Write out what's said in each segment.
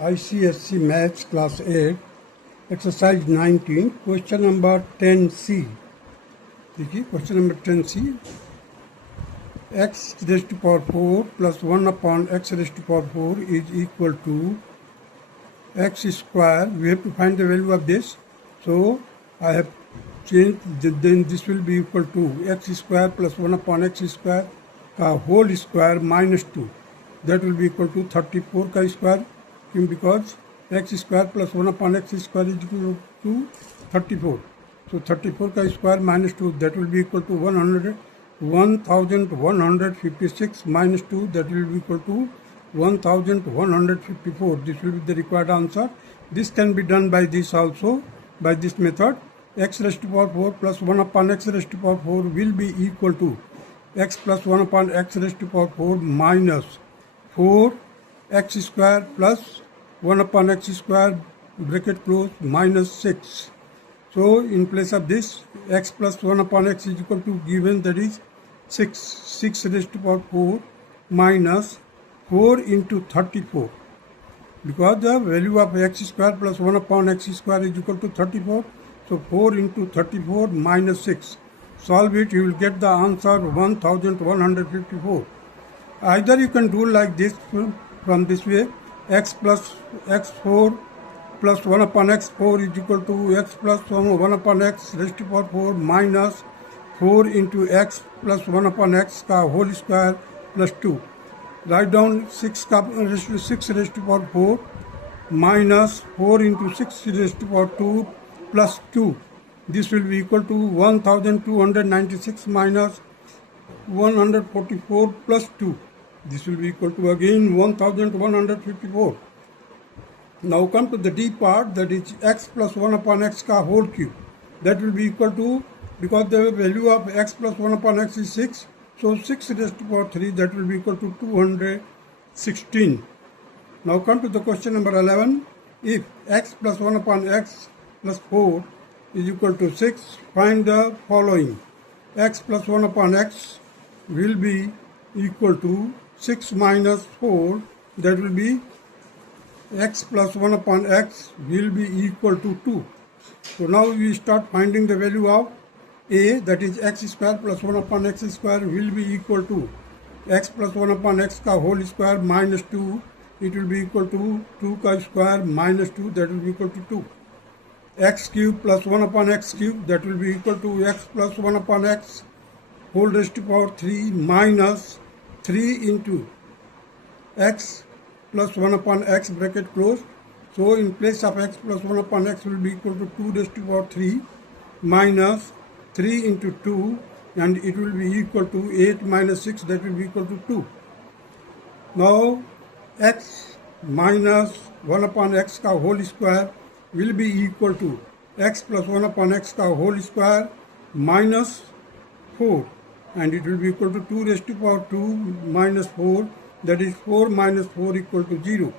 ICSE Maths Class 8 Exercise 19 Question number 10C. देखिए question number 10C. X raised to power 4 plus 1 upon x raised to power 4 is equal to x square. We have to find the value of this. So I have changed, then this will be equal to x square plus 1 upon x square whole square minus 2. That will be equal to 34 का square, because x square plus 1 upon x square is equal to 34. So 34 का square minus 2, that will be equal to 1156 minus 2, that will be equal to 1154. This will be the required answer. This can be done by this also, by this method. X raised to power 4 plus 1 upon x raised to power 4 will be equal to x plus 1 upon x raised to power 4 minus 4 x square plus 1 upon x square bracket close minus 6. So in place of this, x plus 1 upon x is equal to given, that is 6 raised to power 4 minus 4 into 34, because the value of x square plus 1 upon x square is equal to 34. So 4 into 34 minus 6. Solve it, you will get the answer 1154. Either you can do like this, from this way, x plus x4 plus 1 upon x4 is equal to x plus 1 upon x raised to power 4 minus 4 into x plus 1 upon x का whole square plus 2. Write down 6 raised to power 4 minus 4 into 6 raised to power 2 plus 2. This will be equal to 1296 minus 144 plus 2. This will be equal to again 1154. Now come to the D part, that is x plus 1 upon x ka whole cube. That will be equal to, because the value of x plus 1 upon x is 6, so 6 raised to power 3, that will be equal to 216. Now come to the question number 11. If x plus 1 upon x plus 4 is equal to 6, find the following. X plus 1 upon x will be equal to 6 minus 4, that will be x plus 1 upon x will be equal to 2. So now we start finding the value of a, that is x square plus 1 upon x square will be equal to x plus 1 upon x ka whole square minus 2. It will be equal to 2 ka square minus 2, that will be equal to 2. X cube plus 1 upon x cube, that will be equal to x plus 1 upon x whole raised to power 3 minus 3 into x plus 1 upon x bracket closed. So in place of x plus 1 upon x will be equal to 2 raised to power 3 minus 3 into 2, and it will be equal to 8 minus 6, that will be equal to 2. Now x minus 1 upon x ka whole square will be equal to x plus 1 upon x ka whole square minus 4, and it will be equal to 2 raised to power 2 minus 4, that is 4 minus 4 equal to 0.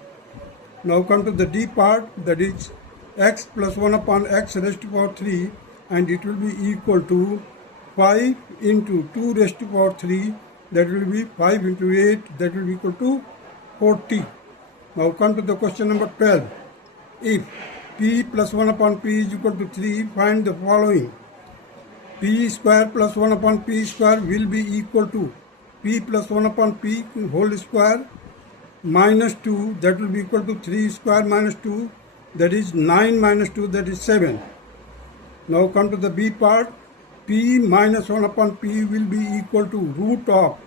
Now come to the D part, that is x plus 1 upon x raised to power 3, and it will be equal to 5 into 2 raised to power 3, that will be 5 into 8, that will be equal to 40. Now come to the question number 12. If p plus 1 upon p is equal to 3, find the following. P square plus 1 upon p square will be equal to p plus 1 upon p whole square minus 2, that will be equal to 3 square minus 2, that is 9 minus 2, that is 7. Now come to the B part. P minus 1 upon p will be equal to root of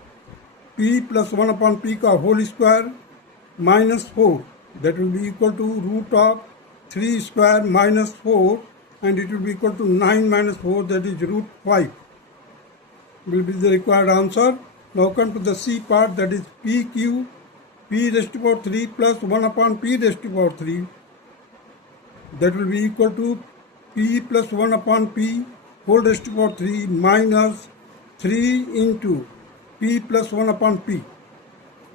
p plus 1 upon p ka whole square minus 4, that will be equal to root of 3 square minus 4, and it will be equal to 9 minus 4, that is root 5. Will be the required answer. Now come to the C part, that is p cube, p raised to power 3 plus 1 upon p raised to power 3, that will be equal to p plus 1 upon p whole raised to power 3 minus 3 into p plus 1 upon p.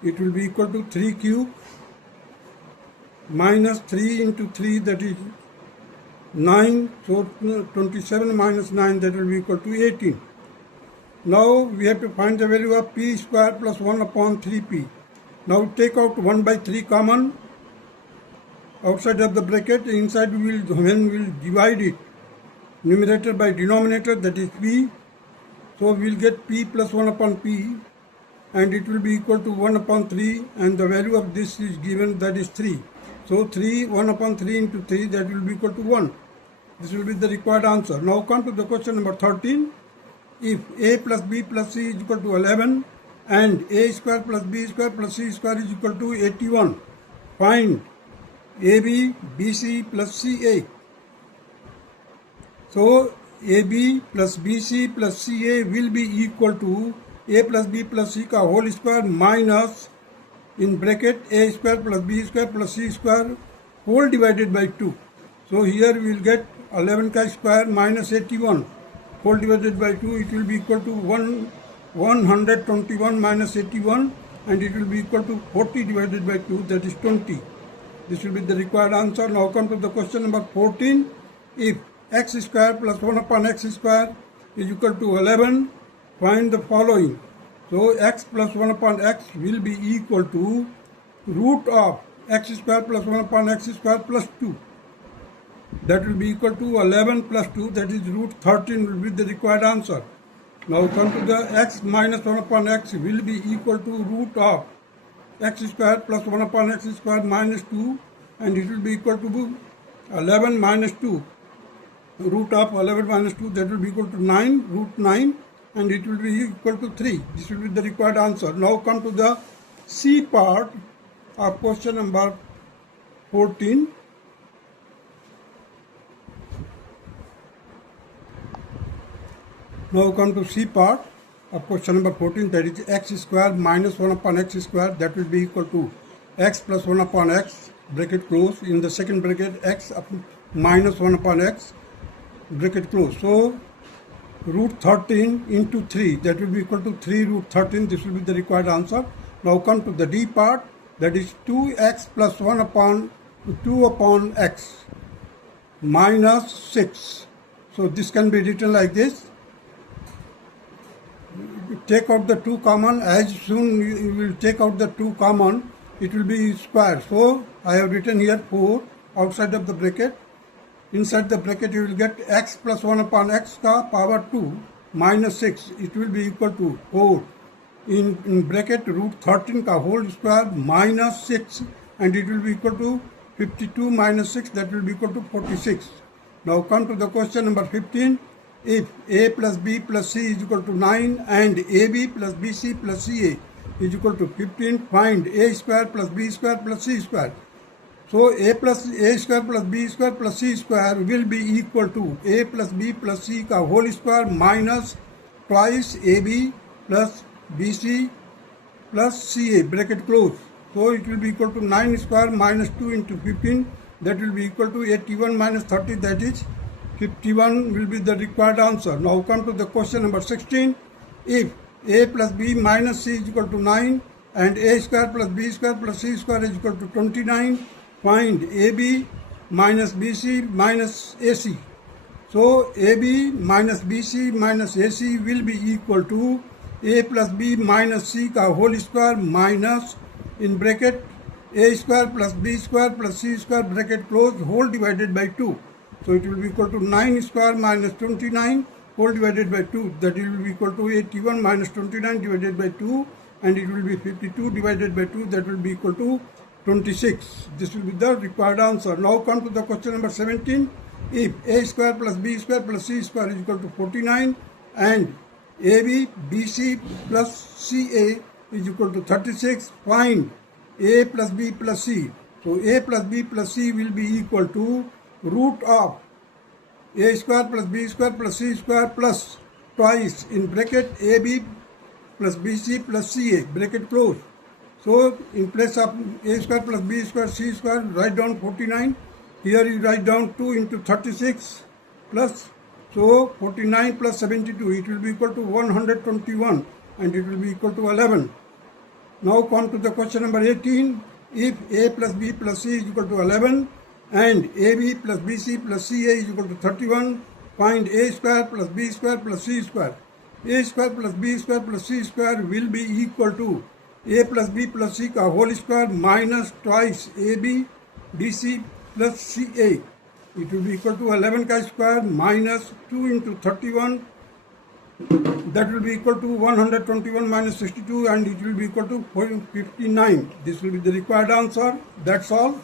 It will be equal to 3 cube minus 3 into 3, that is 9, so 27 minus 9, that will be equal to 18. Now we have to find the value of p square plus 1 upon 3p. Now take out 1 by 3 common. outside of the bracket, inside when we will divide it, numerator by denominator, that is p. So we will get p plus 1 upon p, and it will be equal to 1 upon 3, and the value of this is given, that is 3. So 1 upon 3 into 3, that will be equal to 1. This will be the required answer. Now come to the question number 13. If a plus b plus c is equal to 11 and a square plus b square plus c square is equal to 81, find ab, bc plus ca. So ab plus bc plus ca will be equal to a plus b plus c ka whole square minus in bracket a square plus b square plus c square whole divided by 2. So here we will get 11 ka square minus 81 whole divided by 2. It will be equal to 121 minus 81, and it will be equal to 40 divided by 2, that is 20. This will be the required answer. Now come to the question number 14. If x square plus 1 upon x square is equal to 11, find the following. So x plus 1 upon x will be equal to root of x square plus 1 upon x square plus 2. That will be equal to 11 plus 2, that is root 13 will be the required answer. Now come to the x minus 1 upon x will be equal to root of x square plus 1 upon x square minus 2, and it will be equal to 11 minus 2. Root of 11 minus 2, that will be equal to 9, root 9, and it will be equal to 3. This will be the required answer. Now come to the C part of question number 14. Now come to C part of question number 14, that is x square minus 1 upon x square, that will be equal to x plus 1 upon x, bracket close, in the second bracket x minus 1 upon x, bracket close. So root 13 into 3, that will be equal to 3 root 13. This will be the required answer. Now come to the D part, that is 2x plus 1 upon 2 upon x minus 6. So this can be written like this. Take out the 2 common. As soon you will take out the 2 common, it will be square. So I have written here 4 outside of the bracket. Inside the bracket you will get x plus 1 upon x ka power 2 minus 6. It will be equal to 4 in bracket root 13 ka whole square minus 6, and it will be equal to 52 minus 6, that will be equal to 46. Now come to the question number 15. If a plus b plus c is equal to 9 and ab plus bc plus ca is equal to 15, find a square plus b square plus c square. So a square plus b square plus c square will be equal to a plus b plus c ka whole square minus twice ab plus bc plus ca, bracket close. So it will be equal to 9 square minus 2 into 15, that will be equal to 81 minus 30, that is 51 will be the required answer. Now come to the question number 16. If a plus b minus c is equal to 9 and a square plus b square plus c square is equal to 29, find ab minus bc minus ac. So ab minus bc minus ac will be equal to a plus b minus c ka whole square minus in bracket a square plus b square plus c square, bracket close, whole divided by 2. So it will be equal to 9 square minus 29 whole divided by 2, that will be equal to 81 minus 29 divided by 2, and it will be 52 divided by 2, that will be equal to 26. This will be the required answer. Now come to the question number 17. If a square plus b square plus c square is equal to 49 and ab bc plus ca is equal to 36, find a plus b plus c. So a plus b plus c will be equal to root of a square plus b square plus c square plus twice in bracket ab plus bc plus ca, bracket close. So in place of a square plus b square c square, write down 49. Here you write down 2 into 36 plus, so 49 plus 72, it will be equal to 121, and it will be equal to 11. Now come to the question number 18. If a plus b plus c is equal to 11 and ab plus bc plus ca is equal to 31, find a square plus b square plus c square. A square plus b square plus c square will be equal to a plus b plus c ka whole square minus twice ab DC plus CA. It will be equal to 11 chi square minus 2 into 31. That will be equal to 121 minus 62, and it will be equal to 59. This will be the required answer. That's all.